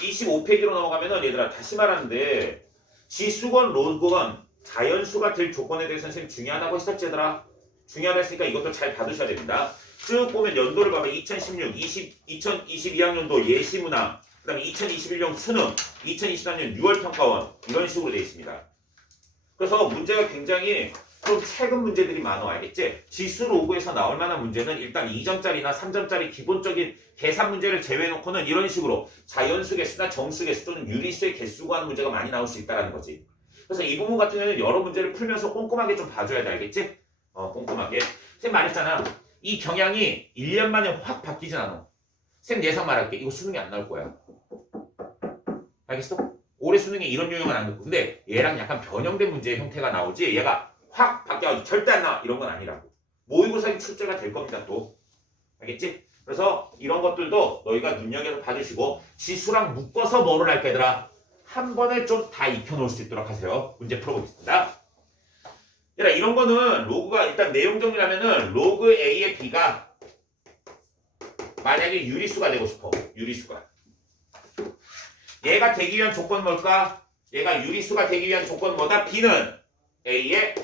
25페이지로 넘어가면은 얘들아 다시 말하는데 지수건 로그건 자연수가 될 조건에 대해서 선생님 중요하다고 했었지 얘들아. 중요하다 했으니까 이것도 잘 봐두셔야 됩니다. 쭉 보면 연도를 봐봐. 2016, 2022학년도 예시문항, 그 다음에 2021년 수능, 2023년 6월 평가원 이런 식으로 되어 있습니다. 그래서 문제가 굉장히 좀 최근 문제들이 많아. 알겠지? 지수 로그에서 나올 만한 문제는 일단 2점짜리나 3점짜리 기본적인 계산 문제를 제외해놓고는 이런 식으로 자연수 개수나 정수 개수 또는 유리수의 개수가 하는 문제가 많이 나올 수 있다는 거지. 그래서 이 부분 같은 경우는 여러 문제를 풀면서 꼼꼼하게 좀 봐줘야 돼. 알겠지? 꼼꼼하게. 쌤 말했잖아. 이 경향이 1년 만에 확 바뀌진 않아. 쌤 예상 말할게. 이거 수능이 안 나올 거야. 알겠어? 올해 수능에 이런 유형은 안 듣고. 근데 얘랑 약간 변형된 문제의 형태가 나오지. 얘가 확 바뀌어가지고 절대 안 나와. 이런 건 아니라고. 모의고사에 출제가 될 겁니다. 또. 알겠지? 그래서 이런 것들도 너희가 눈여겨서 봐주시고 지수랑 묶어서 뭐를 할까 얘들아? 한 번에 좀 다 익혀놓을 수 있도록 하세요. 문제 풀어보겠습니다. 얘들아 이런 거는 로그가 일단 내용 정리하면은 로그 A의 B가 만약에 유리수가 되고 싶어. 유리수가. 얘가 되기 위한 조건은 뭘까? 얘가 유리수가 되기 위한 조건은 뭐다? B는 A의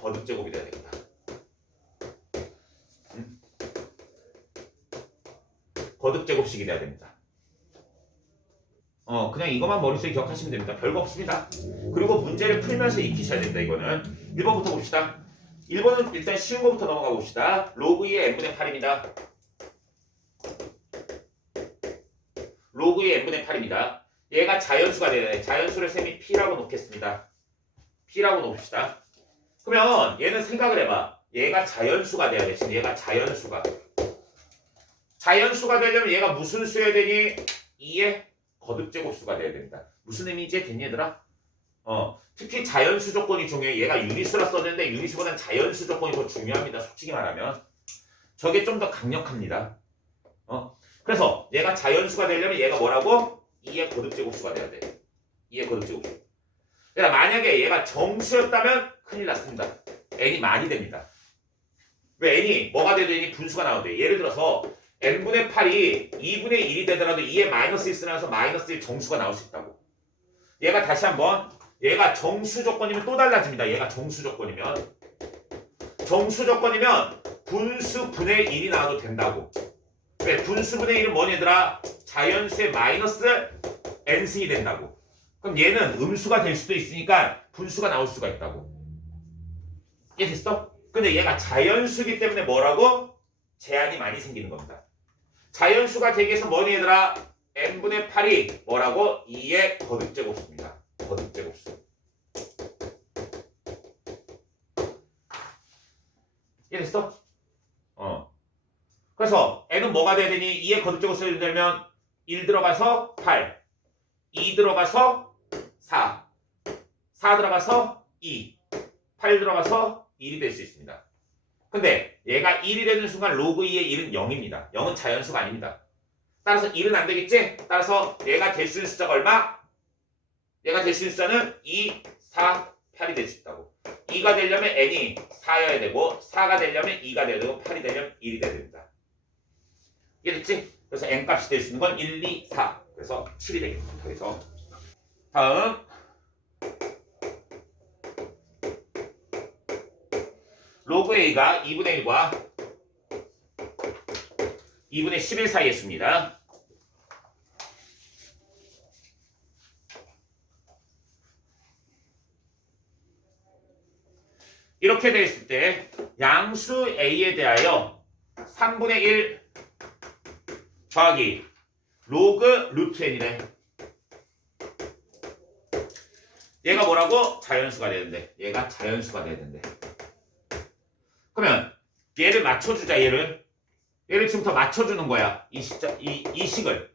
거듭제곱이 돼야 됩니다. 거듭제곱식이 돼야 됩니다. 그냥 이것만 머릿속에 기억하시면 됩니다. 별거 없습니다. 그리고 문제를 풀면서 익히셔야 됩니다. 이거는 1번부터 봅시다. 1번은 일단 쉬운 거부터 넘어가 봅시다. 로그 2의 n분의 8입니다. 로그 2의 n분의 8입니다. 얘가 자연수가 돼야 돼. 자연수를 쌤이 P라고 놓겠습니다. P라고 놓읍시다. 그러면 얘는 생각을 해봐. 얘가 자연수가 돼야 돼. 지금 얘가 자연수가 되려면 얘가 무슨 수여야 되니? 2의 거듭제곱수가 돼야 됩니다. 무슨 의미인지 됐니 얘들아? 특히 자연수 조건이 중요해. 얘가 유리수라 썼는데 유리수보다는 자연수 조건이 더 중요합니다. 솔직히 말하면. 저게 좀 더 강력합니다. 그래서 얘가 자연수가 되려면 얘가 뭐라고? 2의 거듭제곱수가 돼야 돼. 2의 거듭제곱수. 그러니까 만약에 얘가 정수였다면 큰일 났습니다. n이 많이 됩니다. 왜 n이 뭐가 돼도 n이 분수가 나와도 돼. 예를 들어서 n분의 8이 2분의 1이 되더라도 2에 마이너스 1 쓰면서 마이너스 1 정수가 나올 수 있다고. 얘가 다시 한번 얘가 정수 조건이면 또 달라집니다. 얘가 정수 조건이면 분수 분의 1이 나와도 된다고. 왜? 분수 분의 1은 뭐니 얘들아? 자연수의 마이너스 n승이 된다고. 그럼 얘는 음수가 될 수도 있으니까 분수가 나올 수가 있다고. 이해됐어? 근데 얘가 자연수기 때문에 뭐라고? 제한이 많이 생기는 겁니다. 자연수가 되기 위해서 뭐니 얘들아? n분의 8이 뭐라고? 2의 거듭제곱수입니다. 거듭제곱수. 이해됐어? 그래서 n은 뭐가 돼야 되니? 2의 거듭제곱수를 되면 1 들어가서 8, 2 들어가서 4, 4 들어가서 2, 8 들어가서 1이 될 수 있습니다. 근데 얘가 1이 되는 순간 로그 2의 1은 0입니다. 0은 자연수가 아닙니다. 따라서 1은 안 되겠지? 따라서 얘가 될 수 있는 숫자가 얼마? 얘가 될 수 있는 숫자는 2, 4, 8이 될 수 있다고. 2가 되려면 n이 4여야 되고 4가 되려면 2가 돼야 되고 8이 되면 1이 돼야 됩니다. 이해됐지? 그래서 n값이 될 수 있는 건 1, 2, 4. 그래서 7이 되겠습니다. 그래서 다음 로그 A가 2분의 1과 2분의 11 사이에 있습니다. 이렇게 되어 있을 때 양수 A에 대하여 3분의 1 더하기 로그 루트 n이래. 얘가 뭐라고? 자연수가 되는데. 얘가 자연수가 돼야 된대. 그러면 얘를 맞춰주자. 얘를 지금부터 맞춰주는 거야. 이 식을.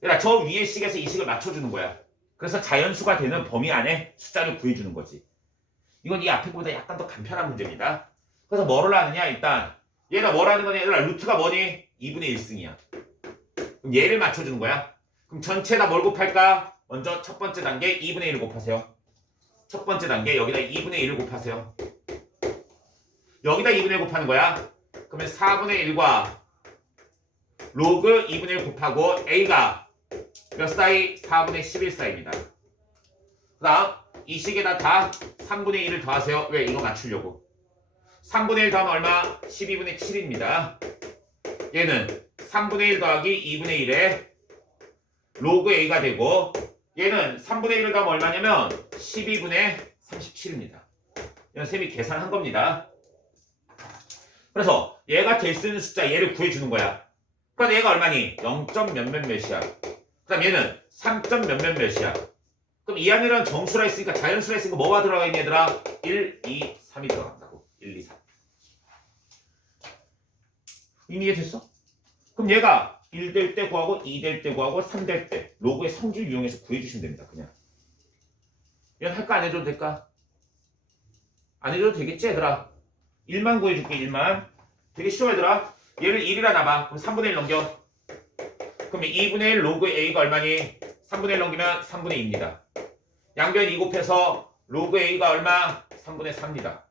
그러니까 저 위의 식에서 이 식을 맞춰주는 거야. 그래서 자연수가 되는 범위 안에 숫자를 구해주는 거지. 이건 이 앞에 보다 약간 더 간편한 문제입니다. 그래서 뭐를 하느냐? 일단 얘가 뭐라는 거냐? 얘들아 루트가 뭐니? 2분의 1승이야. 그럼 얘를 맞춰주는 거야. 그럼 전체다 뭘 곱할까? 먼저 첫 번째 단계 2분의 1을 곱하세요. 첫 번째 단계 여기다 2분의 1을 곱하세요. 여기다 2분의 1 곱하는 거야. 그러면 4분의 1과 로그 2분의 1 곱하고 A가 몇 사이? 4분의 11 사이입니다. 그 다음 이 식에다 다 3분의 1을 더하세요. 왜? 이거 맞추려고. 3분의 1 더하면 얼마? 12분의 7입니다. 얘는 3분의 1 더하기 2분의 1에 로그 A가 되고 얘는 3분의 1을 더하면 얼마냐면 12분의 37입니다. 이건 쌤이 계산한 겁니다. 그래서 얘가 될 수 있는 숫자 얘를 구해주는 거야. 그럼 얘가 얼마니? 0점 몇몇 몇이야. 그 다음 얘는 3점 몇몇 몇이야. 그럼 이 안에는 정수라 했으니까 자연수라 했으니까 뭐가 들어가 있니 얘들아? 1, 2, 3이 들어간다고. 1, 2, 3. 이미 이해됐어? 그럼 얘가 1 될 때 구하고 2 될 때 구하고 3 될 때 로그의 성질 이용해서 구해주시면 됩니다. 그냥. 이건 할까 안 해줘도 될까? 안 해줘도 되겠지 얘들아? 1만 구해줄게 1만. 되게 쉬워 얘들아. 얘를 1이라 놔봐. 그럼 3분의 1 넘겨. 그럼 2분의 1 로그 A가 얼마니? 3분의 1 넘기면 3분의 2입니다. 양변 2 곱해서 로그 A가 얼마? 3분의 3입니다.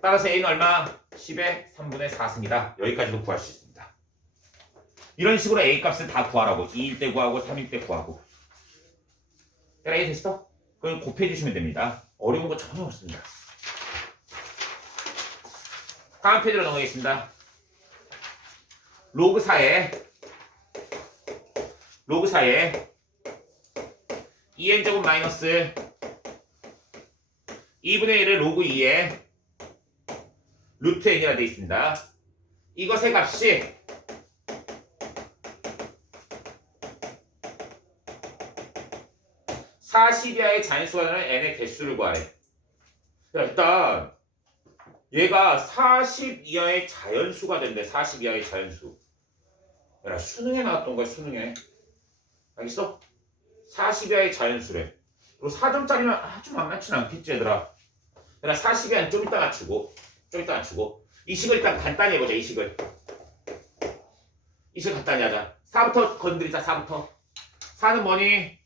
따라서 A는 얼마? 10의 3분의 4승이다. 여기까지도 구할 수 있습니다. 이런 식으로 A 값을 다 구하라고. 2일 때 구하고 3일 때 구하고. 얘들아 이해됐어? 그걸 곱해주시면 됩니다. 어려운 거 전혀 없습니다. 다음 페이지로 넘어가겠습니다. 로그 4에 2n제곱 마이너스 2분의 1을 로그 2에 루트 n이라 되어 있습니다. 이것의 값이 40 이하의 자연수가 되는 n의 개수를 구하래. 일단 얘가 40 이하의 자연수가 된대. 40 이하의 자연수. 야, 수능에 나왔던 거야, 수능에. 알겠어? 40 이하의 자연수래. 그리고 4점짜리면 아주 만만치는 않겠지, 얘들아. 40 이하는 좀 이따 맞추고. 이 식을 일단 간단히 해보자, 이 식을 간단히 하자. 4부터 건드리자, 4부터. 4는 뭐니?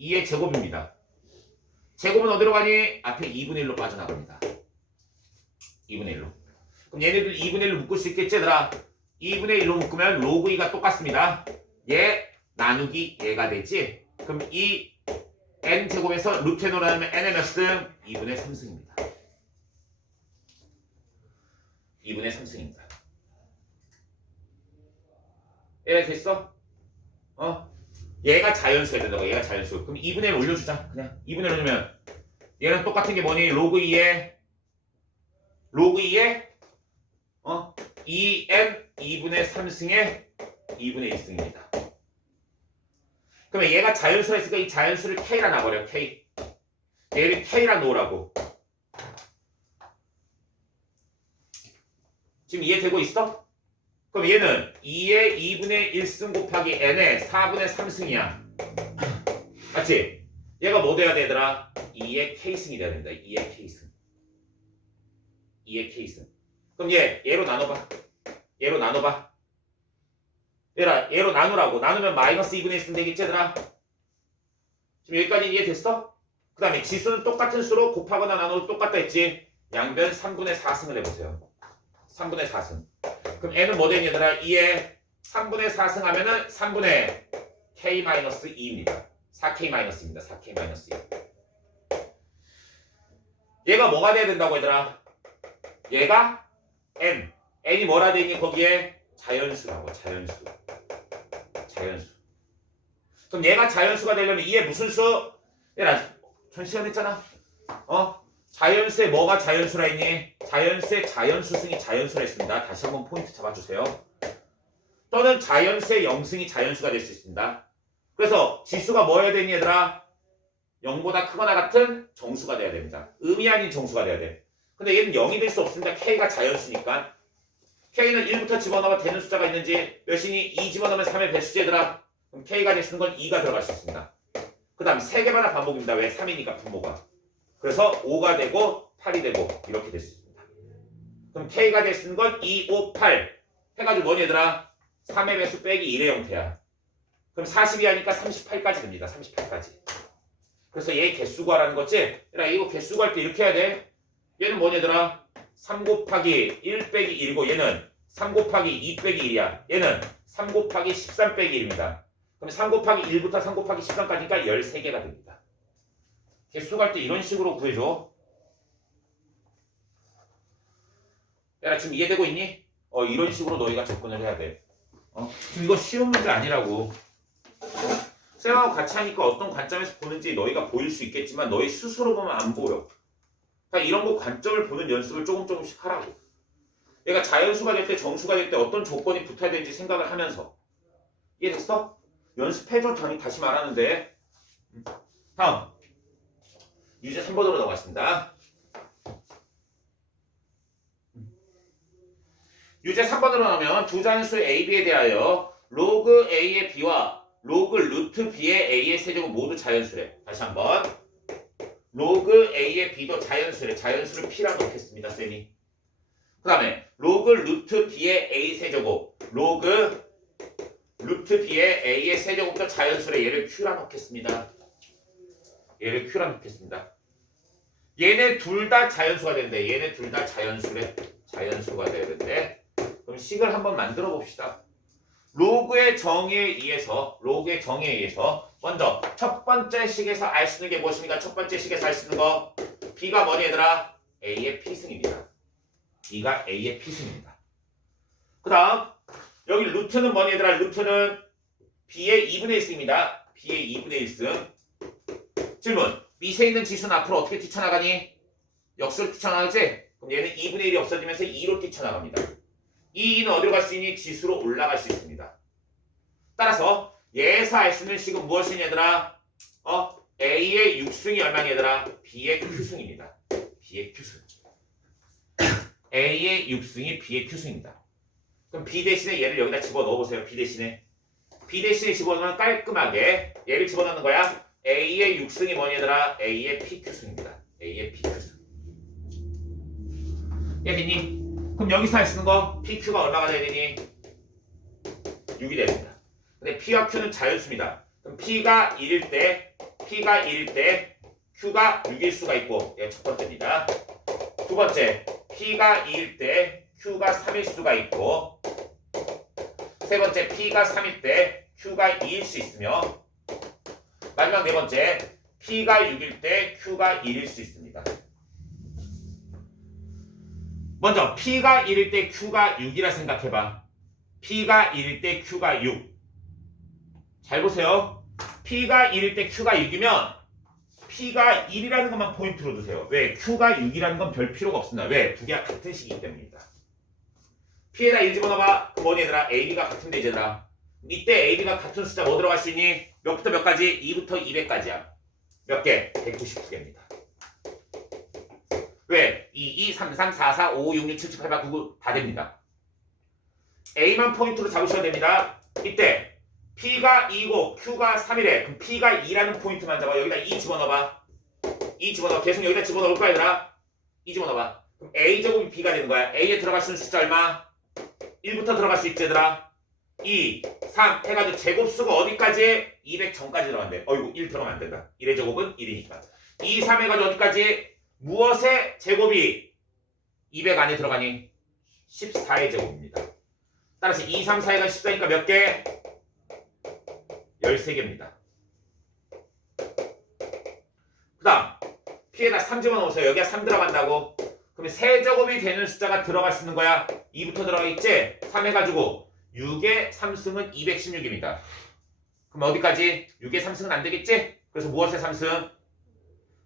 2의 제곱입니다. 제곱은 어디로 가니? 앞에 2분의 1로 빠져나갑니다. 2분의 1로. 그럼 얘네들 2분의 1로 묶을 수 있겠지, 얘들아? 2분의 1로 묶으면 로그 2가 똑같습니다. 얘 나누기 얘가 되지? 그럼 이 n제곱에서 루트 n으로 나누면 n의 몇 승? 2분의 3승입니다. 2분의 3승입니다. 얘가 됐어? 얘가 자연수가 된다고. 얘가 자연수. 그럼 2분의 1 올려주자. 그냥 2분의 1 올리면 얘는 똑같은 게 뭐니? 로그 2에 2n 2분의 3승에 2분의 1승입니다. 그러면 얘가 자연수라 했으니까 이 자연수를 k라 놔버려. k. 얘를 k라 놓으라고. 지금 이해되고 있어? 그럼 얘는 2의 2분의 1승 곱하기 n의 4분의 3승이야. 맞지? 얘가 뭐 돼야 되더라? 2의 k승이 돼야 된다. 2의 k승. 2의 k승. 그럼 얘로 나눠봐. 얘로 나누라고. 나누면 마이너스 2분의 1승 되겠지, 얘들아? 지금 여기까지 이해됐어? 그 다음에 지수는 똑같은 수로 곱하거나 나누어도 똑같다 했지? 양변 3분의 4승을 해보세요. 3분의 4승. 그럼 n은 뭐 되니, 얘들아? 2에 3분의 4승 하면은 3분의 k-2입니다. 4k-입니다. 4k-2. 얘가 뭐가 돼야 된다고, 얘들아? 얘가 n이 뭐라 되니? 거기에 자연수라고. 자연수. 그럼 얘가 자연수가 되려면 이게 무슨 수? 얘라 전 시간 했잖아. 자연수에 뭐가 자연수라 했니? 자연수의 자연수승이 자연수라 했습니다. 다시 한번 포인트 잡아주세요. 또는 자연수의 영승이 자연수가 될 수 있습니다. 그래서 지수가 뭐여야 되니, 얘들아? 0보다 크거나 같은 정수가 돼야 됩니다. 음이 아닌 정수가 돼야 돼. 근데 얘는 0이 될 수 없습니다. k가 자연수니까. k는 1부터 집어넣으면 되는 숫자가 있는지 몇이니? 2 집어넣으면 3의 배수지, 얘들아. 그럼 k가 될 수 있는 건 2가 들어갈 수 있습니다. 그 다음 3개마다 반복입니다. 왜? 3이니까 분모가. 그래서 5가 되고 8이 되고 이렇게 될 수 있습니다. 그럼 k가 될 수 있는 건 2, 5, 8 해가지고 뭐니, 얘들아? 3의 배수 빼기 1의 형태야. 그럼 42 하니까 38까지 됩니다. 38까지. 그래서 얘 개수 구하라는 거지? 얘들아, 이거 개수 구할 때 이렇게 해야 돼. 얘는 뭐니, 얘들아? 3 곱하기 1 빼기 1이고 얘는 3 곱하기 2 빼기 1이야. 얘는 3 곱하기 13 빼기 1입니다. 그럼 3 곱하기 1부터 3 곱하기 13까지니까 13개가 됩니다. 개수 갈 때 이런 식으로 구해줘. 야, 지금 이해되고 있니? 이런 식으로 너희가 접근을 해야 돼. 지금 이거 쉬운 문제 아니라고. 쌤하고 같이 하니까 어떤 관점에서 보는지 너희가 보일 수 있겠지만 너희 스스로 보면 안 보여. 그러니까 이런 거 관점을 보는 연습을 조금씩 하라고. 얘가 자연수가 될 때 정수가 될 때 어떤 조건이 붙어야 되는지 생각을 하면서. 이해됐어? 연습해줘. 다시 말하는데. 다음 유제 3번으로 넘어갔습니다. 유제 3번으로 나오면 두 자연수 A, B에 대하여 로그 A의 B와 로그 루트 B의 A의 세제곱 모두 자연수래. 다시 한번. 로그 A의 B도 자연수래. 자연수를 P라 놓겠습니다. 쌤이. 그 다음에 로그 루트 B의 A 세제곱 로그 루트 B의 A의 세제곱도 자연수래. 얘를 Q라 놓겠습니다. 얘를 Q라 놓겠습니다. 얘네 둘 다 자연수가 된대. 얘네 둘 다 자연수래. 자연수가 되는데 그럼 식을 한번 만들어 봅시다. 로그의 정의에 의해서 먼저 첫 번째 식에서 알 수 있는 게 무엇입니까? 첫 번째 식에서 알 수 있는 거 B가 뭐니 얘들아? A의 P승입니다. B가 A의 P승입니다. 그 다음 여기 루트는 뭐니 얘들아? 루트는 B의 2분의 1승입니다. B의 2분의 1승. 질문. 밑에 있는 지수는 앞으로 어떻게 뛰쳐나가니? 역수로 뛰쳐나가지? 그럼 얘는 2분의 1이 없어지면서 2로 뛰쳐나갑니다. 이 2는 어디로 갈 수 있니? 지수로 올라갈 수 있습니다. 따라서 얘에서 알 수 있는 식은 무엇이니 얘들아? A의 6승이 얼마니 얘들아? B의 Q승입니다. B의 Q승. A의 6승이 B의 Q승입니다. 그럼 B 대신에 얘를 여기다 집어넣어보세요. B 대신에 집어넣으면 깔끔하게 얘를 집어넣는 거야. A의 6승이 뭐니 얘들아? A의 PQ승입니다. A의 PQ승. 얘겠니? 그럼 여기서 할 수 있는 거 PQ가 얼마가 돼야 되니? 6이 됩니다. 근데 P와 Q는 자연수입니다. 그럼 P가 1일 때 Q가 6일 수가 있고 얘 첫 번째입니다. 두 번째 P가 2일 때 Q가 3일 수가 있고 세 번째 P가 3일 때 Q가 2일 수 있으며 마지막 네 번째 P가 6일 때 Q가 1일 수 있습니다. 먼저 P가 1일 때 Q가 6이라 생각해봐. P가 1일 때 Q가 6. 잘 보세요. P가 1일 때 Q가 6이면 P가 1이라는 것만 포인트로 두세요. 왜? Q가 6이라는 건 별 필요가 없습니다. 왜? 두 개가 같은 식이기 때문입니다. P에다 1 집어넣어봐. 뭐니 얘들아? AB가 같은 데잖아. 이때 AB가 같은 숫자 뭐 들어갈 수 있니? 몇부터 몇까지? 2부터 200까지야. 몇 개? 199개입니다. 왜? 2, 2, 3, 3, 4, 4, 5, 6, 6, 7, 8, 8, 9, 다 됩니다. A만 포인트로 잡으셔야 됩니다. 이때 P가 2고 Q가 3이래. 그럼 P가 2라는 포인트만 잡아. 여기다 2 집어넣어봐. 2 집어넣어. 계속 여기다 집어넣을 거야 얘들아. 2 집어넣어봐. 그럼 A제곱이 B가 되는 거야. A에 들어갈 수 있는 숫자 얼마? 1부터 들어갈 수 있지 얘들아. 2, 3 해가지고 제곱수가 어디까지? 200 전까지 들어간대. 어이구 1 들어가면 안 된다. 1의 제곱은 1이니까. 2, 3 해가지고 어디까지? 무엇의 제곱이 200 안에 들어가니? 14의 제곱입니다. 따라서 2, 3, 4가 14니까 몇 개? 13개입니다. 그 다음 P에다 3 집어넣으세요. 여기가 3 들어간다고. 그러면 세제곱이 되는 숫자가 들어갈 수 있는 거야. 2부터 들어가겠지? 3 해가지고 6의 3승은 216입니다. 그럼 어디까지? 6의 3승은 안 되겠지? 그래서 무엇의 3승?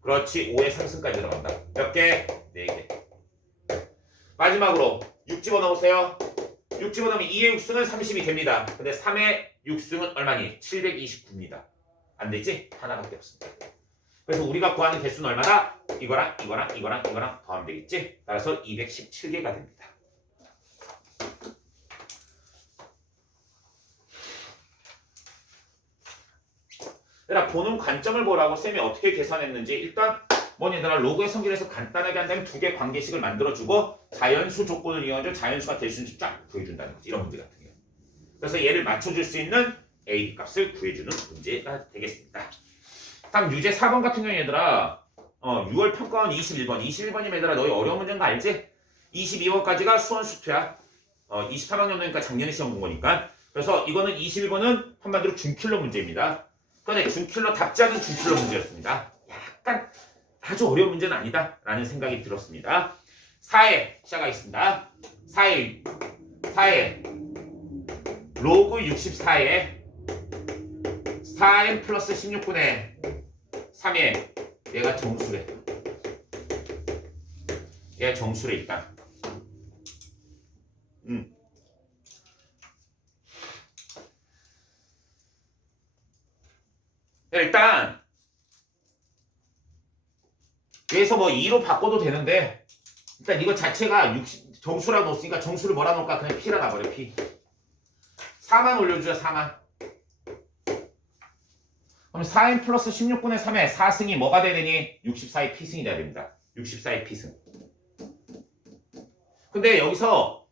그렇지 5의 3승까지 들어간다. 몇 개? 4개. 마지막으로 6 집어넣으세요. 6 집어넣으면 2의 6승은 30이 됩니다. 근데 3의 6승은 얼마니? 729입니다. 안 되지? 하나밖에 없습니다. 그래서 우리가 구하는 개수는 얼마다? 이거랑 더하면 되겠지? 따라서 217개가 됩니다. 얘들아 보는 관점을 보라고 쌤이 어떻게 계산했는지 일단 얘들아 로그의 성질에서 간단하게 한다면 두 개 관계식을 만들어주고 자연수 조건을 이용해서 자연수가 될 수 있는지 쫙 구해준다는 거지. 이런 문제 같은 경우. 그래서 얘를 맞춰줄 수 있는 A, B 값을 구해주는 문제가 되겠습니다. 다음 유제 4번 같은 경우 얘들아 6월 평가원 21번 21번이면 얘들아 너희 어려운 문제인 거 알지? 22번까지가 수원 수투야. 23학년이니까 작년에 시험 본 거니까. 그래서 이거는 21번은 한마디로 준킬러 문제입니다. 그런데 준킬러 답지 않은 준킬러 문제였습니다. 약간 아주 어려운 문제는 아니다 라는 생각이 들었습니다. 4회 시작하겠습니다. 4회 로그 64에 4n 플러스 16분의 3에 얘가 정수래. 얘가 정수래 있다. 일단 여기서 뭐 2로 바꿔도 되는데 일단 이거 자체가 60, 정수라 놓았으니까 정수를 뭐라 놓을까? 그냥 P라 놔버려. P 4만 올려주자. 4만. 그럼 4n 플러스 16분의 3에 4승이 뭐가 돼야 되니? 64의 P승이 돼야 됩니다. 64의 P승. 근데 여기서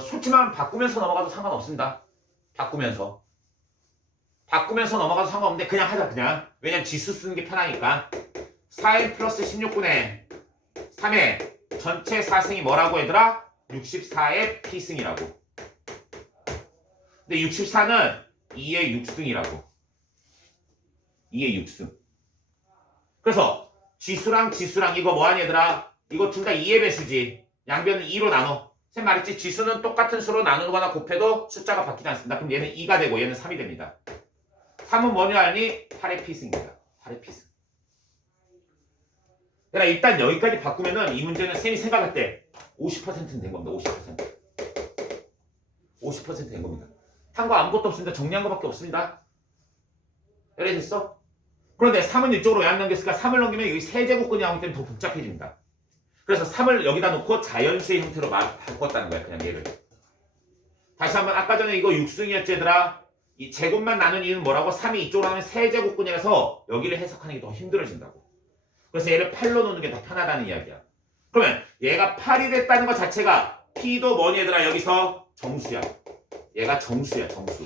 솔직만 바꾸면서 넘어가도 상관없습니다. 바꾸면서 넘어가도 상관없는데 그냥 하자. 그냥. 왜냐면 지수 쓰는 게 편하니까. 4n 플러스 16분의 3의 전체 4승이 뭐라고 얘들아? 64의 P승이라고. 근데 64는 2의 6승이라고. 2의 6승. 그래서 지수랑 이거 뭐하니 얘들아? 이거 둘 다 2의 배수지. 양변은 2로 나눠. 쌤 말했지? 지수는 똑같은 수로 나누거나 곱해도 숫자가 바뀌지 않습니다. 그럼 얘는 2가 되고 얘는 3이 됩니다. 3은 뭐냐 하니? 8의 P승입니다. 8의 P승. 그러니까 일단 여기까지 바꾸면은 이 문제는 쌤이 생각할 때 50%는 된 겁니다. 50% 된 겁니다. 한 거 아무것도 없습니다. 정리한 거밖에 없습니다. 이해됐어? 그런데 3은 이쪽으로 왜 안 넘겼을까? 3을 넘기면 여기 세제곱근이 나오기 때문에 더 복잡해집니다. 그래서 3을 여기다 놓고 자연수의 형태로 바꿨다는 거야. 그냥 얘를. 다시 한번 아까 전에 이거 6승이었지 얘들아. 이 제곱만 나눈 이유는 뭐라고? 3이 이쪽으로 하면 세제곱근이라서 여기를 해석하는 게 더 힘들어진다고. 그래서 얘를 8로 놓는 게 더 편하다는 이야기야. 그러면 얘가 8이 됐다는 것 자체가 P도 뭐니 얘들아? 여기서 정수야. 얘가 정수야. 정수.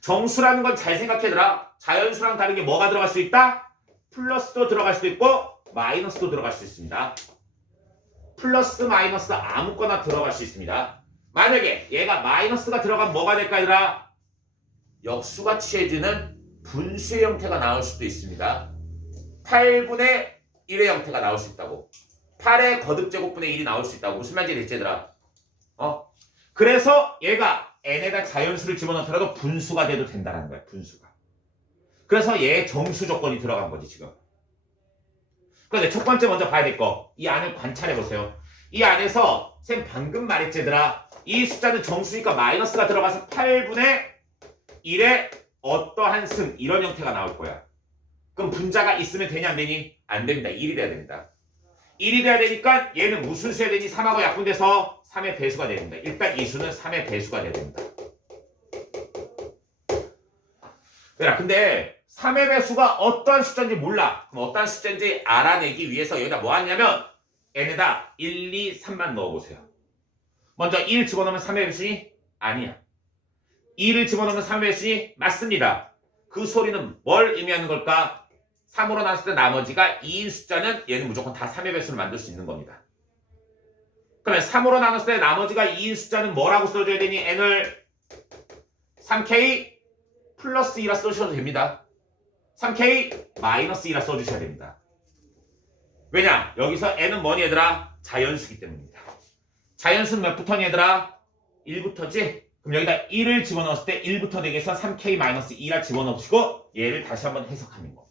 정수라는 건 잘 생각해더라. 자연수랑 다르게 뭐가 들어갈 수 있다? 플러스도 들어갈 수 있고 마이너스도 들어갈 수 있습니다. 플러스 마이너스 아무거나 들어갈 수 있습니다. 만약에 얘가 마이너스가 들어가면 뭐가 될까 얘들아? 역수가 취해지는 분수의 형태가 나올 수도 있습니다. 8분의 1의 형태가 나올 수 있다고. 8의 거듭제곱분의 1이 나올 수 있다고. 무슨 말인지 됐지 얘들아? 그래서 얘가 n에다 자연수를 집어넣더라도 분수가 돼도 된다는 거야. 분수가. 그래서 얘의 정수 조건이 들어간 거지 지금. 그런데 첫 번째 먼저 봐야 될 거. 이 안을 관찰해 보세요. 이 안에서 쌤 방금 말했지 얘들아. 이 숫자는 정수니까 마이너스가 들어가서 8분의 1의 어떠한 승 이런 형태가 나올 거야. 그럼 분자가 있으면 되냐 안 되니? 안 됩니다. 1이 돼야 됩니다. 1이 돼야 되니까 얘는 무슨 수야 되니? 3하고 약분돼서 3의 배수가 돼야 됩니다. 일단 이 수는 3의 배수가 돼야 됩니다. 그래, 근데 3의 배수가 어떠한 숫자인지 몰라. 그럼 어떠한 숫자인지 알아내기 위해서 여기다 뭐 하냐면 n에다 1, 2, 3만 넣어보세요. 먼저 1 집어넣으면 3의 배수니? 아니야. 2를 집어넣으면 3의 배수니? 맞습니다. 그 소리는 뭘 의미하는 걸까? 3으로 나눴을 때 나머지가 2인 숫자는 얘는 무조건 다 3의 배수를 만들 수 있는 겁니다. 그러면 3으로 나눴을 때 나머지가 2인 숫자는 뭐라고 써줘야 되니? n을 3k 플러스 2라 써주셔도 됩니다. 3k 마이너스 2라 써주셔야 됩니다. 왜냐? 여기서 n은 뭐니 얘들아? 자연수기 때문입니다. 자연수는 몇부터니 얘들아? 1부터지? 그럼 여기다 1을 집어넣었을 때 1부터 되게 해서 3k 마이너스 2라 집어넣으시고 얘를 다시 한번 해석하는 겁니다.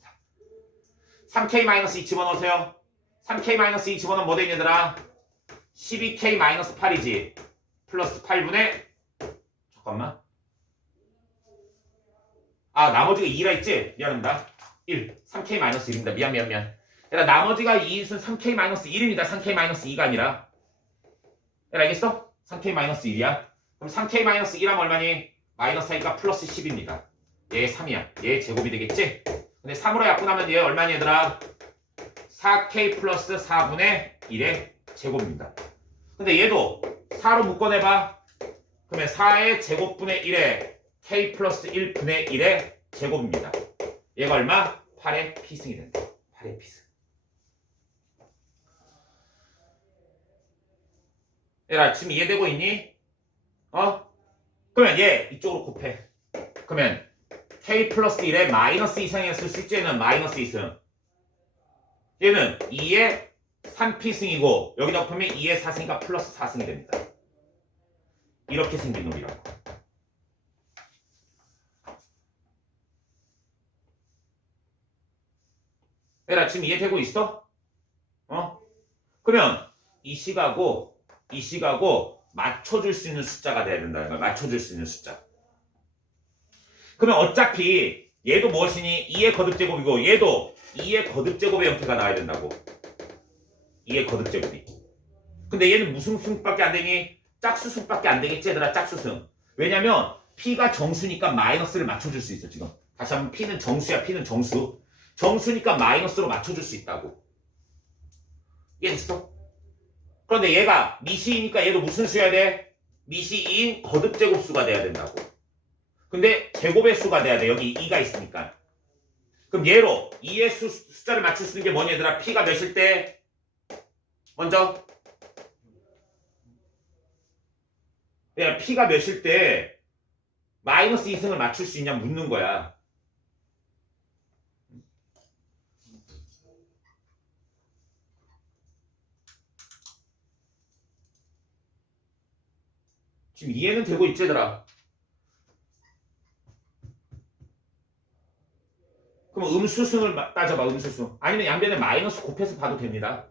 3k 마이너스 2 집어넣으세요. 3k 마이너스 2 집어넣으면 뭐 되니 얘들아? 12k 마이너스 8이지. 플러스 8분의 잠깐만. 나머지가 2라 했지? 미안합니다. 1. 3k 마이너스 1입니다. 미안. 얘들아 나머지가 2인 수는 3k 마이너스 1입니다. 3k 마이너스 2가 아니라. 얘들아 알겠어? 3k 마이너스 1이야. 그럼 3k 마이너스 2하면 얼마니? 마이너스 하니까 플러스 10입니다. 얘 3이야. 얘 제곱이 되겠지? 근데 3으로 약분하면 얘 얼마니 얘들아? 4k 플러스 4분의 1의 제곱입니다. 근데 얘도 4로 묶어내봐. 그러면 4의 제곱분의 1의 k 플러스 1분의 1의 제곱입니다. 얘가 얼마? 8의 P승이 된다. 8의 P승. 얘들아 지금 이해되고 있니? 어? 그러면 얘 이쪽으로 곱해. 그러면 k 플러스 1에 마이너스 2승이었을 수 있지. 얘는 마이너스 2승. 얘는 2의 3p승이고 여기다 보면 2의 4승이니까 플러스 4승이 됩니다. 이렇게 생긴 놈이라고. 얘들아 지금 이해되고 있어? 어? 그러면 이 식하고 맞춰줄 수 있는 숫자가 돼야 된다는 거야. 맞춰줄 수 있는 숫자. 그러면 어차피 얘도 무엇이니? 2의 거듭제곱이고 얘도 2의 거듭제곱의 형태가 나와야 된다고. 2의 거듭제곱이. 근데 얘는 무슨 승밖에 안 되니? 짝수승밖에 안 되겠지 얘들아. 짝수승. 왜냐면 P가 정수니까 마이너스를 맞춰줄 수 있어 지금. 다시 한번 P는 정수야. P는 정수. 정수니까 마이너스로 맞춰줄 수 있다고. 이해됐어? 그런데 얘가 미시이니까 얘도 무슨 수여야 돼? 미시인 거듭제곱수가 돼야 된다고. 근데 제곱의 수가 돼야 돼. 여기 2가 있으니까. 그럼 얘로 2의 숫자를 맞출 수 있는 게 뭐니 얘들아? P가 몇일 때? 먼저 야, P가 몇일 때 마이너스 2승을 맞출 수 있냐 묻는 거야. 지금 이해는 되고 있지 얘들아? 그럼 음수승을 따져봐. 음수승. 아니면 양변에 마이너스 곱해서 봐도 됩니다.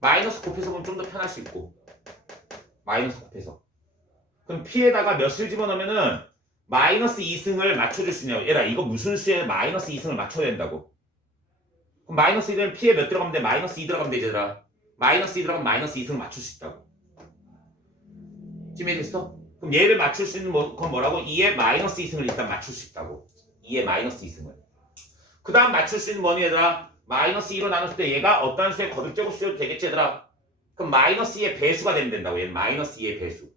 마이너스 곱해서 보면 좀 더 편할 수 있고. 마이너스 곱해서. 그럼 P에다가 몇을 집어넣으면은 마이너스 2승을 맞춰줄 수 있냐고. 얘들아 이거 무슨 수에 마이너스 2승을 맞춰야 된다고. 그럼 마이너스 2되면 P에 몇 들어가면 돼? 마이너스 2 들어가면 되지 얘들아. 마이너스 2 들어가면 마이너스 2승을 맞출 수 있다고. 지금 이해됐어? 그럼 얘를 맞출 수 있는 건 뭐라고? 2의 마이너스 2승을 일단 맞출 수 있다고. 2의 마이너스 2승을. 그 다음 맞출 수 있는 뭐니 얘들아? 마이너스 2로 나눴을 때 얘가 어떤 수의 거듭제곱 수여도 되겠지 얘들아? 그럼 마이너스 2의 배수가 되면 된다고. 얘는 마이너스 2의 배수.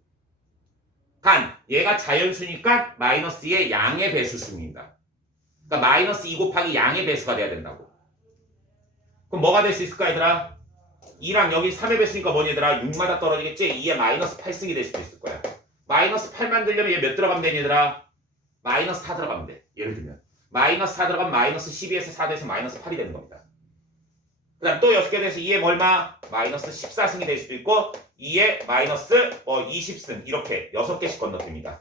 단 얘가 자연수니까 마이너스 2의 양의 배수수입니다. 그러니까 마이너스 2 곱하기 양의 배수가 돼야 된다고. 그럼 뭐가 될 수 있을까 얘들아? 2랑 여기 3의 배수니까 뭐니 얘들아? 6마다 떨어지겠지? 2의 마이너스 8승이 될 수도 있을 거야. 마이너스 8 만들려면 얘 몇 들어가면 되니 얘들아? 마이너스 4 들어가면 돼. 예를 들면 마이너스 4 들어가면 마이너스 12에서 4 돼서 마이너스 8이 되는 겁니다. 그 다음 또 6개 돼서 2의 얼마? 마이너스 14승이 될 수도 있고 2의 마이너스 20승 이렇게 6개씩 건너뛰니다.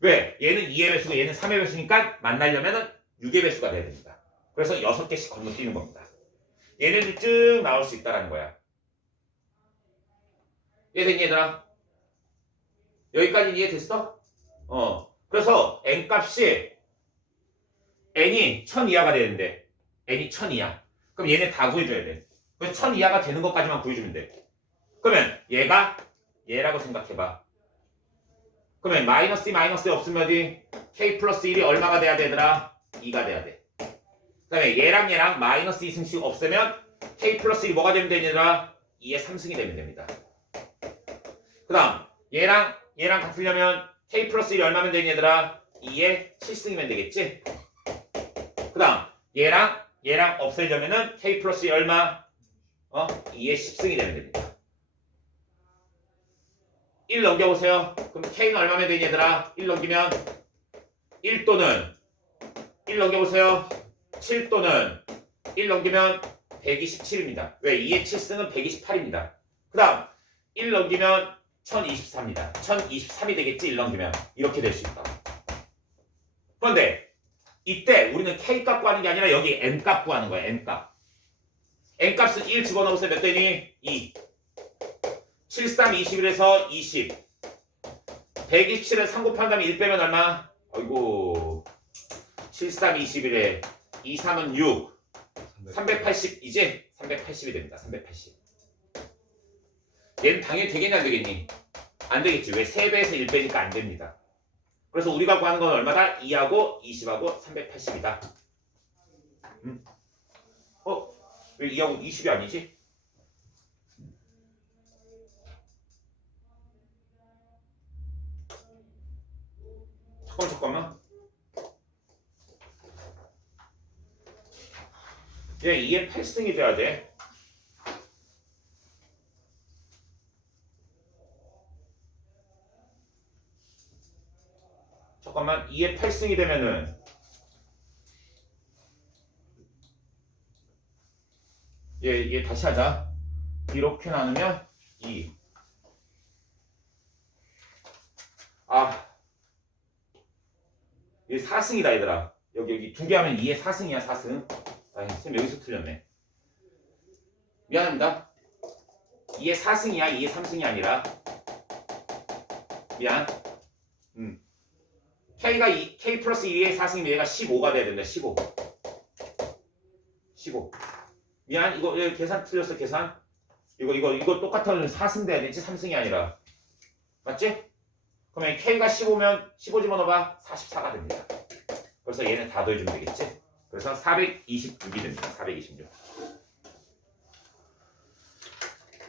왜? 얘는 2의 배수고 얘는 3의 배수니까 만나려면 6의 배수가 돼야 됩니다. 그래서 6개씩 건너뛰는 겁니다. 얘네들 쭉 나올 수 있다는 거야. 이해됐니 얘들아? 여기까지 이해됐어? 그래서 n값이 n이 1000 이하가 되는데 n이 1000 이하. 그럼 얘네 다 구해줘야 돼. 그래서 1000 이하가 되는 것까지만 구해주면 돼. 그러면 얘가 얘라고 생각해봐. 그러면 마이너스 2 마이너스 2 없으면 어디? k 플러스 1이 얼마가 돼야 되더라? 2가 돼야 돼. 그 다음에 얘랑 마이너스 2승씩 없애면 k 플러스 1이 뭐가 되면 되니라? 2의 3승이 되면 됩니다. 그 다음 얘랑 같으려면 k 플러스 1이 얼마면 되니 얘들아? 2의 7승이면 되겠지? 그 다음 얘랑 없애려면은 k 플러스 1 얼마? 2의 10승이 되면 됩니다. 1 넘겨보세요. 그럼 k는 얼마면 되니 얘들아? 1 넘기면 1 또는 1 넘겨보세요. 7 또는 1 넘기면 127입니다. 왜? 2의 7승은 128입니다. 그 다음 1 넘기면 1024입니다. 1023이 되겠지? 1 넘기면. 이렇게 될 수 있다. 그런데 이때 우리는 K값 구하는 게 아니라 여기 N값 구하는 거야. N값. N값은 1 집어넣으세요. 몇 되니? 2. 7, 3, 21에서 20. 127에 3 곱한 다음에 1 빼면 얼마? 아이고 7, 3, 21에 2, 3은 6. 380이지? 380이 됩니다. 380. 얘는 당연히 되겠니 안 되겠니? 안 되겠지. 왜? 3배에서 1 빼니까 안 됩니다. 그래서 우리가 구하는 건 얼마다? 2하고 20하고 380이다. 왜 2하고 20이 아니지? 잠깐만. 얘 2의 8승이 돼야 돼. 잠깐만 2의 8승이 되면은 얘 다시 하자. 이렇게 나누면 2. 얘 4승이다 얘들아. 여기 두 개 하면 2의 4승이야 4승. 선생님 여기서 틀렸네. 미안합니다. 2의 4승이야 2의 3승이 아니라. 미안. K 플러스 2의 4승이면 얘가 15가 돼야 된다. 15. 미안 이거 계산 틀렸어 계산. 이거 똑같으면 4승 돼야 되지 3승이 아니라. 맞지? 그러면 K가 15면 15 집어넣어봐. 44가 됩니다. 그래서 얘는 다 더해주면 되겠지? 그래서 426이 됩니다. 426.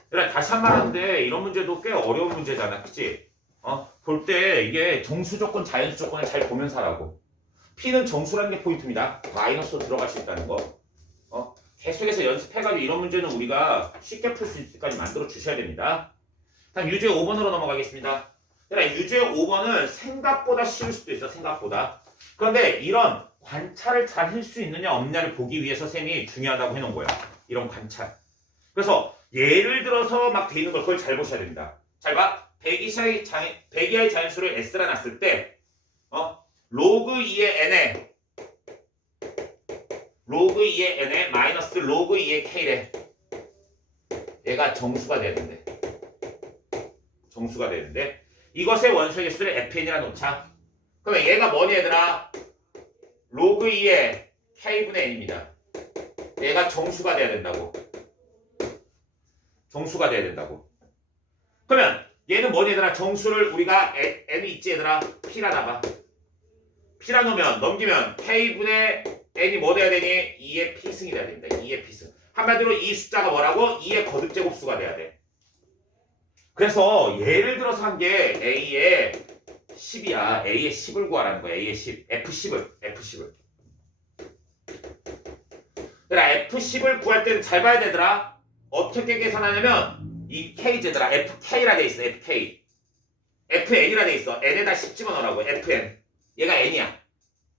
그래 다시 한 번 하는데 이런 문제도 꽤 어려운 문제잖아. 그치? 볼 때 이게 정수 조건, 자연수 조건을 잘 보면서 하라고. P는 정수라는 게 포인트입니다. 마이너스로 들어갈 수 있다는 거. 계속해서 연습해가지고 이런 문제는 우리가 쉽게 풀 수 있을 때까지 만들어 주셔야 됩니다. 다음 유제 5번으로 넘어가겠습니다. 유제 5번은 생각보다 쉬울 수도 있어. 생각보다. 그런데 이런 관찰을 잘 할 수 있느냐 없느냐를 보기 위해서 쌤이 중요하다고 해놓은 거야. 이런 관찰. 그래서 예를 들어서 막 돼 있는 걸 그걸 잘 보셔야 됩니다. 잘 봐. 100이하의 자연수를 S라 놨을 때 로그 2의 N에 마이너스 로그 2의 K래. 얘가 정수가 돼야 된대. 정수가 되는데 이것의 원소의 개수를 FN이라 놓자. 그러면 얘가 뭐니 얘들아? 로그 2의 K분의 N입니다. 얘가 정수가 돼야 된다고. 정수가 돼야 된다고. 그러면 얘는 뭐니 얘들아? 정수를 우리가 N이 있지 얘들아? P라 놔봐. P라 놓으면 넘기면 K분의 N이 뭐 돼야 되니? 2의 P승이 돼야 됩니다. 2의 P승. 한마디로 이 숫자가 뭐라고? 2의 거듭제곱수가 돼야 돼. 그래서 예를 들어서 한 게 A의 10이야. A의 10을 구하라는 거야. A의 10. F10을. 그러니까 F10을 구할 때는 잘 봐야 되더라. 어떻게 계산하냐면 이 K제들아. FK라 돼 있어. FK. FN이라 돼 있어. N에다 10 집어넣으라고. FN. 얘가 N이야.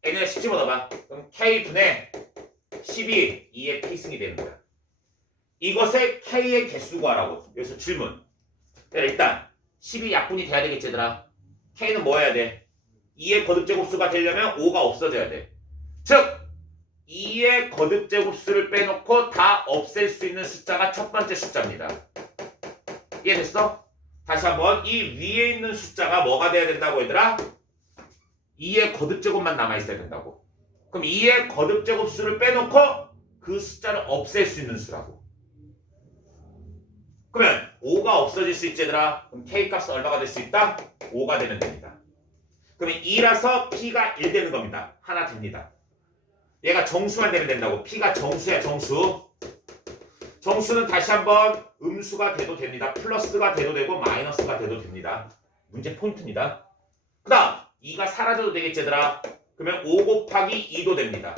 N에다 10 집어넣어봐. 그럼 K분의 10이 2의 P승이 되는 거야. 이것의 K의 개수 구하라고. 여기서 질문. 일단 10이 약분이 돼야 되겠지 얘들아. K는 뭐 해야 돼? 2의 거듭제곱수가 되려면 5가 없어져야 돼. 즉 2의 거듭제곱수를 빼놓고 다 없앨 수 있는 숫자가 첫 번째 숫자입니다. 이해됐어? 다시 한번 이 위에 있는 숫자가 뭐가 돼야 된다고 얘들아? 2의 거듭제곱만 남아있어야 된다고. 그럼 2의 거듭제곱수를 빼놓고 그 숫자를 없앨 수 있는 수라고. 그러면 5가 없어질 수 있지 얘들아. 그럼 K값은 얼마가 될 수 있다? 5가 되면 됩니다. 그러면 2라서 P가 1 되는 겁니다. 하나 됩니다. 얘가 정수만 되면 된다고. P가 정수야 정수. 정수는 다시 한번 음수가 돼도 됩니다. 플러스가 돼도 되고 마이너스가 돼도 됩니다. 문제 포인트입니다. 그 다음 2가 사라져도 되겠지 얘들아. 그러면 5 곱하기 2도 됩니다.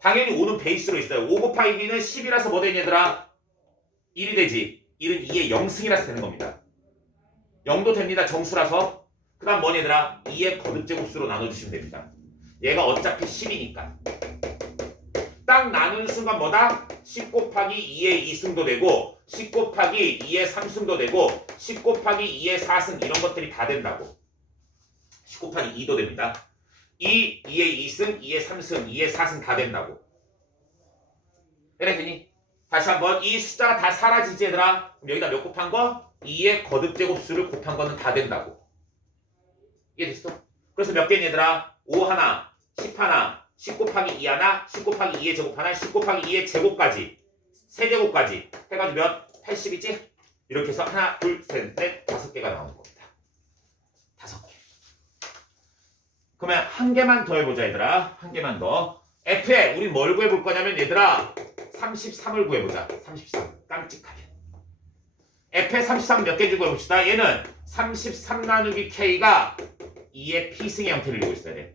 당연히 5는 베이스로 있어요. 5 곱하기 2는 10이라서 뭐 되니 얘들아? 1이 되지. 1은 2의 0승이라서 되는 겁니다. 0도 됩니다. 정수라서. 그 다음 뭐니 얘들아? 2의 거듭제곱수로 나눠주시면 됩니다. 얘가 어차피 10이니까. 딱 나누는 순간 뭐다? 10 곱하기 2의 2승도 되고 10 곱하기 2의 3승도 되고 10 곱하기 2의 4승 이런 것들이 다 된다고. 10 곱하기 2도 됩니다. 2의 2승, 2의 3승, 2의 4승 다 된다고. 그랬더니 다시 한번 이 숫자가 다 사라지지 얘들아. 그럼 여기다 몇 곱한 거? 2의 거듭제곱수를 곱한 거는 다 된다고. 이해됐어? 그래서 몇 개니 얘들아? 5 하나, 10 하나, 10 곱하기 2 하나, 10 곱하기 2의 제곱 하나, 10 곱하기 2의 제곱까지, 세제곱까지 해가지고 몇? 80이지? 이렇게 해서 하나, 둘, 셋, 넷, 5개가 나오는 겁니다. 5개. 그러면 한 개만 더 해보자 얘들아. 한 개만 더. F에 우리 뭘 구해볼 거냐면 얘들아 33을 구해보자. 33. 깜찍하게. F에 33 몇 개인지 구해봅시다. 얘는 33 나누기 K가 2의 P승의 형태를 이루고 있어야 돼.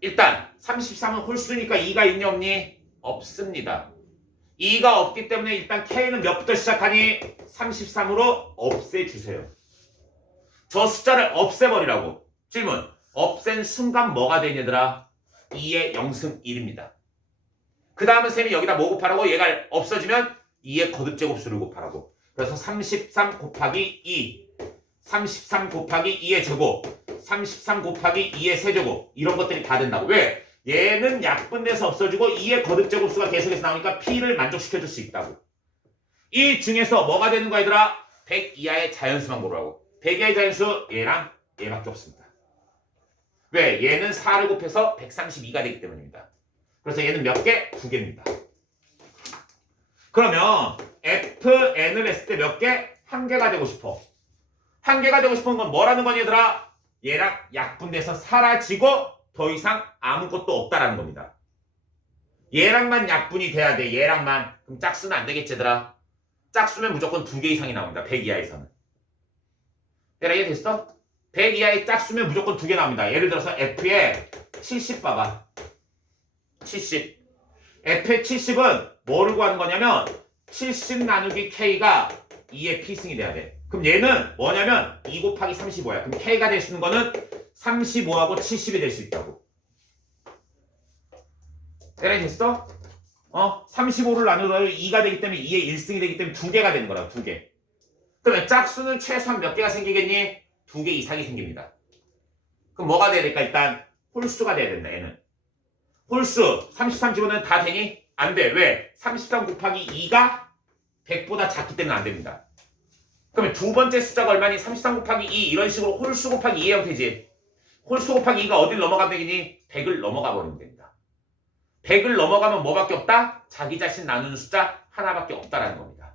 일단 33은 홀수니까 2가 있니 없니? 없습니다. 2가 없기 때문에 일단 K는 몇부터 시작하니? 33으로 없애주세요. 저 숫자를 없애버리라고. 질문. 없앤 순간 뭐가 되니 얘들아? 2의 0승 1입니다. 그 다음은 쌤이 여기다 뭐 곱하라고? 얘가 없어지면 2의 거듭제곱수를 곱하라고. 그래서 33 곱하기 2, 33 곱하기 2의 제곱, 33 곱하기 2의 세제곱 이런 것들이 다 된다고. 왜? 얘는 약분돼서 없어지고 2의 거듭제곱수가 계속해서 나오니까 P를 만족시켜줄 수 있다고. 이 중에서 뭐가 되는 거야 얘들아? 100 이하의 자연수만 고르라고. 100 이하의 자연수 얘랑 얘밖에 없습니다. 왜? 얘는 4를 곱해서 132가 되기 때문입니다. 그래서 얘는 몇 개? 2개입니다. 그러면 FN을 했을 때 몇 개? 1개가 되고 싶어. 1개가 되고 싶은 건 뭐라는 거니 얘들아? 얘랑 약분돼서 사라지고 더 이상 아무것도 없다라는 겁니다. 얘랑만 약분이 돼야 돼. 얘랑만. 그럼 짝수는 안 되겠지 얘들아? 짝수면 무조건 2개 이상이 나옵니다. 100 이하에서는. 얘들아 이해됐어? 100 이하의 짝수면 무조건 2개 나옵니다. 예를 들어서 F에 70 봐봐. 70. F의 70은 뭐를 구하는 거냐면 70 나누기 K가 2의 P승이 돼야 돼. 그럼 얘는 뭐냐면 2 곱하기 35야. 그럼 K가 될 수 있는 거는 35하고 70이 될 수 있다고. 얘들아 됐어? 35를 나누면 2가 되기 때문에 2의 1승이 되기 때문에 2개가 되는 거라고. 2개. 그러면 짝수는 최소한 몇 개가 생기겠니? 2개 이상이 생깁니다. 그럼 뭐가 돼야 될까? 일단 홀수가 돼야 된다. 얘는 홀수 33 집어넣으면 다 되니? 안 돼. 왜? 33 곱하기 2가 100보다 작기 때문에 안 됩니다. 그러면 두 번째 숫자가 얼마니? 33 곱하기 2 이런 식으로 홀수 곱하기 2의 형태지. 홀수 곱하기 2가 어딜 넘어가면 되니? 100을 넘어가 버리면 됩니다. 100을 넘어가면 뭐밖에 없다? 자기 자신 나누는 숫자 하나밖에 없다라는 겁니다.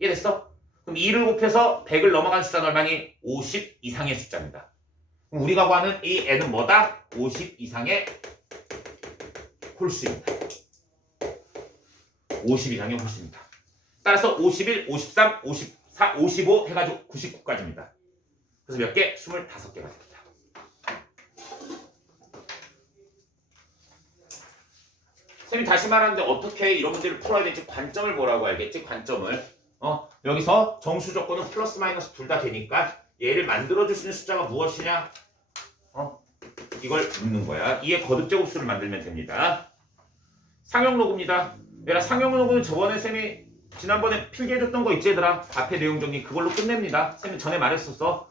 이해됐어? 그럼 2를 곱해서 100을 넘어간 숫자는 얼마니? 50 이상의 숫자입니다. 그럼 우리가 구하는 이 n은 뭐다? 50 이상의 홀수입니다. 50 이상의 홀수입니다. 따라서 51, 53, 54, 55 해가지고 99까지입니다. 그래서 몇 개? 25개가 됩니다. 선생님이 다시 말하는데 어떻게 이런 문제를 풀어야 될지 관점을 뭐라고 알겠지? 관점을. 여기서 정수 조건은 플러스 마이너스 둘 다 되니까 얘를 만들어줄 수 있는 숫자가 무엇이냐? 이걸 묻는 거야. 이의 거듭제곱수를 만들면 됩니다. 상용로그입니다. 얘들아 상용로그는 저번에 쌤이 지난번에 필기해줬던 거 있지 얘들아? 앞에 내용 정리 그걸로 끝냅니다. 쌤이 전에 말했었어.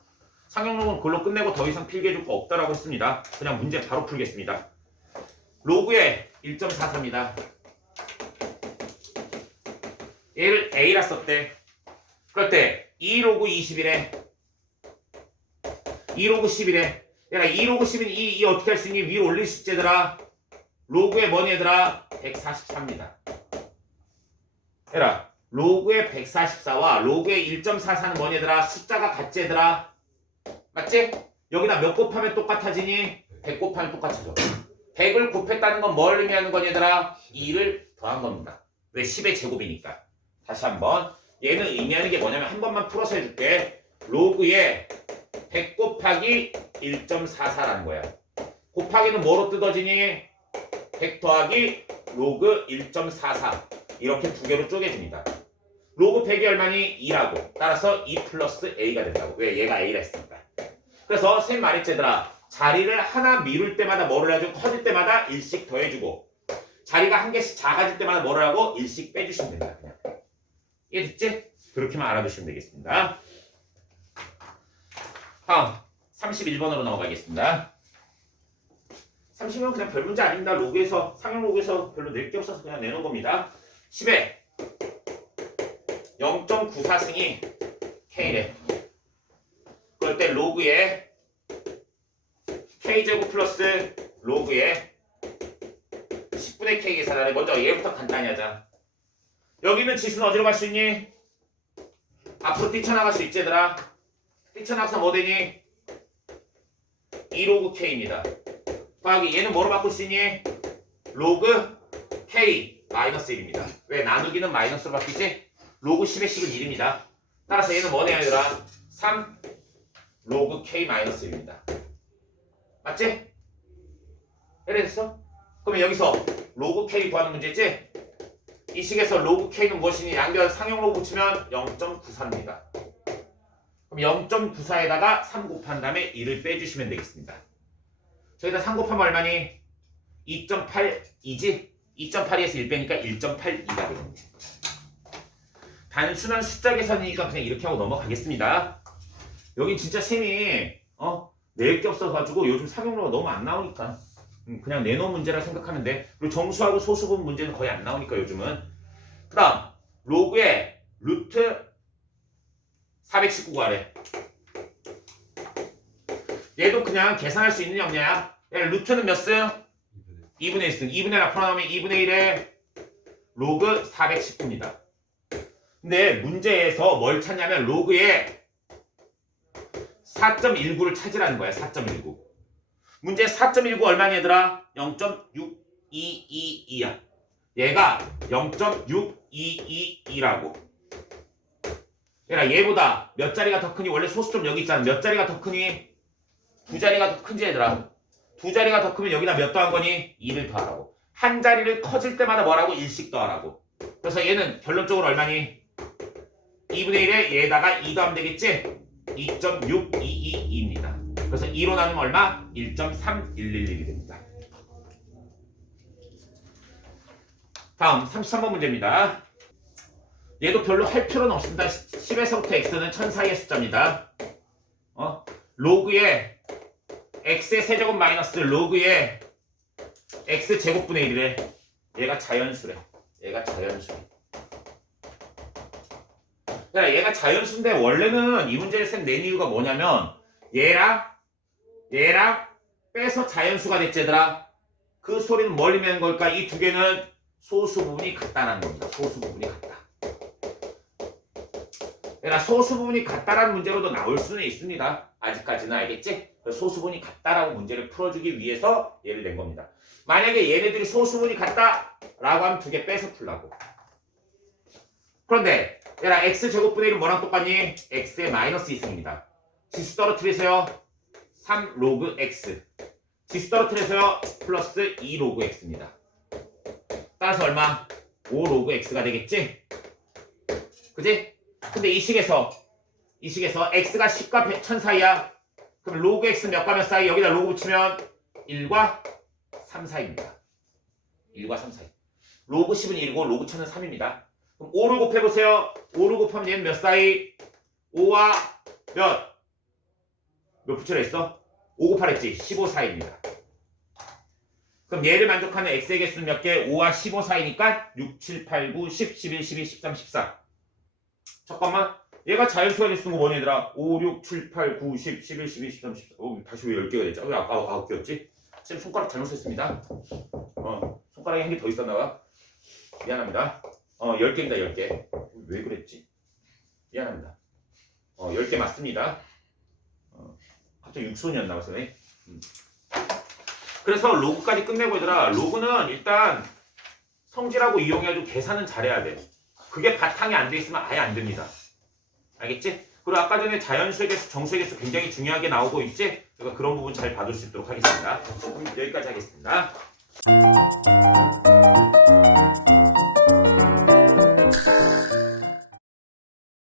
상용로그는 그걸로 끝내고 더 이상 필기해줄 거 없다라고 했습니다. 그냥 문제 바로 풀겠습니다. 로그에 1.44입니다. 얘를 A라 썼대. 그럴 때 2로그 20이래. 2로그 10이래. 얘들아 2로그 10인 이 어떻게 할 수 있니? 위로 올릴 수 있지 얘들아? 로그에 뭐니 얘들아? 144입니다. 얘들아 로그의 144와 로그의 1.44는 뭐니 얘들아? 숫자가 같지 얘들아? 맞지? 여기다 몇 곱하면 똑같아지니? 100 곱하면 똑같아져. 100을 곱했다는 건 뭘 의미하는 거니 얘들아? 2를 더한 겁니다. 왜? 10의 제곱이니까. 다시 한번 얘는 의미하는 게 뭐냐면 한 번만 풀어서 해줄게. 로그에 100 곱하기 1.44라는 거야. 곱하기는 뭐로 뜯어지니? 100 더하기 로그 1.44 이렇게 두 개로 쪼개집니다. 로그 100이 얼마니? 2라고. 따라서 2 플러스 A가 된다고. 왜? 얘가 A라 했으니까. 그래서 쌤 말했지 얘들아. 자리를 하나 미룰 때마다 뭐를 해주고 커질 때마다 1씩 더해주고 자리가 한 개씩 작아질 때마다 뭐를 하고 1씩 빼주시면 됩니다. 그냥. 이해됐지? 그렇게만 알아두시면 되겠습니다. 다음 31번으로 넘어가겠습니다. 30번 그냥 별 문제 아닙니다. 로그에서 상용 로그에서 별로 낼 게 없어서 그냥 내놓은 겁니다. 10에 0.94승이 K래. 그럴 때 로그에 K제곱 플러스 로그에 10분의 K 계산하래. 먼저 얘부터 간단히 하자. 여기 있는 지수는 어디로 갈 수 있니? 앞으로 뛰쳐나갈 수 있지 얘들아? 뛰쳐나가서 뭐 되니? 2로그 K입니다. 더하기 얘는 뭐로 바꿀 수 있니? 로그 K 마이너스 1입니다. 왜? 나누기는 마이너스로 바뀌지? 로그 10의 식은 1입니다. 따라서 얘는 뭐네요 얘들아? 3 로그 K 마이너스 1입니다. 맞지? 이해됐어? 그러면 여기서 로그 K 구하는 문제지? 이 식에서 로그 K는 무엇이니? 양변 상용 로그 붙이면 0.94입니다. 그럼 0.94에다가 3 곱한 다음에 1을 빼주시면 되겠습니다. 저기다 3 곱하면 얼마니? 2.8이지? 2.82에서 1 빼니까 1.82가 되겠네. 단순한 숫자 계산이니까 그냥 이렇게 하고 넘어가겠습니다. 여긴 진짜 셈이 낼 게 없어가지고 요즘 사경로가 너무 안 나오니까 그냥 내놓은 문제라 생각하면 돼. 그리고 정수하고 소수분 문제는 거의 안 나오니까 요즘은. 그 다음 로그의 루트 419 구하래. 얘도 그냥 계산할 수 있느냐 없냐야. 루트는 몇 승? 2분의 1승. 2분의 1 앞으로 나오면 2분의 1에 로그 419입니다. 근데 문제에서 뭘 찾냐면 로그에 4.19를 찾으라는 거야. 4.19. 문제 4.19 얼마니 얘들아? 0.6222야. 얘가 0.6222라고. 얘라 얘보다 몇 자리가 더 크니? 원래 소수점 여기 있잖아. 몇 자리가 더 크니? 두 자리가 더 큰지 얘들아. 두 자리가 더 크면 여기다 몇 더한 거니? 2를 더하라고. 한 자리를 커질 때마다 뭐라고? 1씩 더하라고. 그래서 얘는 결론적으로 얼마니? 2분의 1에 얘에다가 2 더하면 되겠지? 2.6222입니다. 그래서 2로 나누면 얼마? 1.3111이 됩니다. 다음 33번 문제입니다. 얘도 별로 할 필요는 없습니다. 10에서부터 x는 1000 사이의 숫자입니다. 로그의 x의 세제곱 마이너스 로그의 x 제곱분의 1이래. 얘가 자연수래. 얘가 자연수래. 그러니까 얘가 자연수인데 원래는 이 문제를 낸 이유가 뭐냐면 얘랑 빼서 자연수가 됐지 얘들아. 그 소리는 뭘 의미하는 걸까? 이 두 개는 소수 부분이 같다는 겁니다. 소수 부분이 같다. 그러니까 소수 부분이 같다라는 문제로도 나올 수는 있습니다. 아직까지는 알겠지? 소수 부분이 같다라고 문제를 풀어주기 위해서 얘를 낸 겁니다. 만약에 얘네들이 소수 부분이 같다라고 하면 두 개 빼서 풀라고. 그런데 얘라 x 제곱분의 1은 뭐랑 똑같니? x의 마이너스 2승입니다. 지수 떨어뜨리세요. 3 로그 x. 지수 떨어뜨리세요. 플러스 2 로그 x입니다. 따라서 얼마? 5 로그 x가 되겠지? 그지? 근데 이 식에서 x가 10과 1000 사이야. 그럼 로그 x 몇 과 몇 사이? 여기다 로그 붙이면 1과 3 사이입니다. 1과 3 사이. 로그 10은 1이고 로그 1000은 3입니다. 그럼 5를 곱해보세요. 5를 곱하면 얘는 몇 사이? 5와 몇 붙여라 했어? 5 곱하랬지? 15 사이입니다. 그럼 얘를 만족하는 x의 개수는 몇 개? 5와 15 사이니까 6, 7, 8, 9, 10, 11, 12, 13, 14. 잠깐만. 얘가 자연수가 됐은 거 뭐니 얘들아? 5, 6, 7, 8, 9, 10, 11, 12, 13, 14. 다시 왜 10개가 됐지? 왜 아까 9개였지? 쌤 손가락 잘못 썼습니다. 손가락에 한 개 더 있었나 봐. 미안합니다. 10개입니다. 10개. 왜 그랬지? 미안합니다. 10개 맞습니다. 갑자기 육손이었나 봐서. 그래서 로그까지 끝내고 얘들아, 로그는 일단 성질하고 이용해가지고 계산은 잘해야 돼. 그게 바탕이 안 돼 있으면 아예 안 됩니다. 알겠지? 그리고 아까 전에 자연수의 개수, 정수의 개수 굉장히 중요하게 나오고 있지? 제가 그런 부분 잘 봐줄 수 있도록 하겠습니다. 그럼 여기까지 하겠습니다.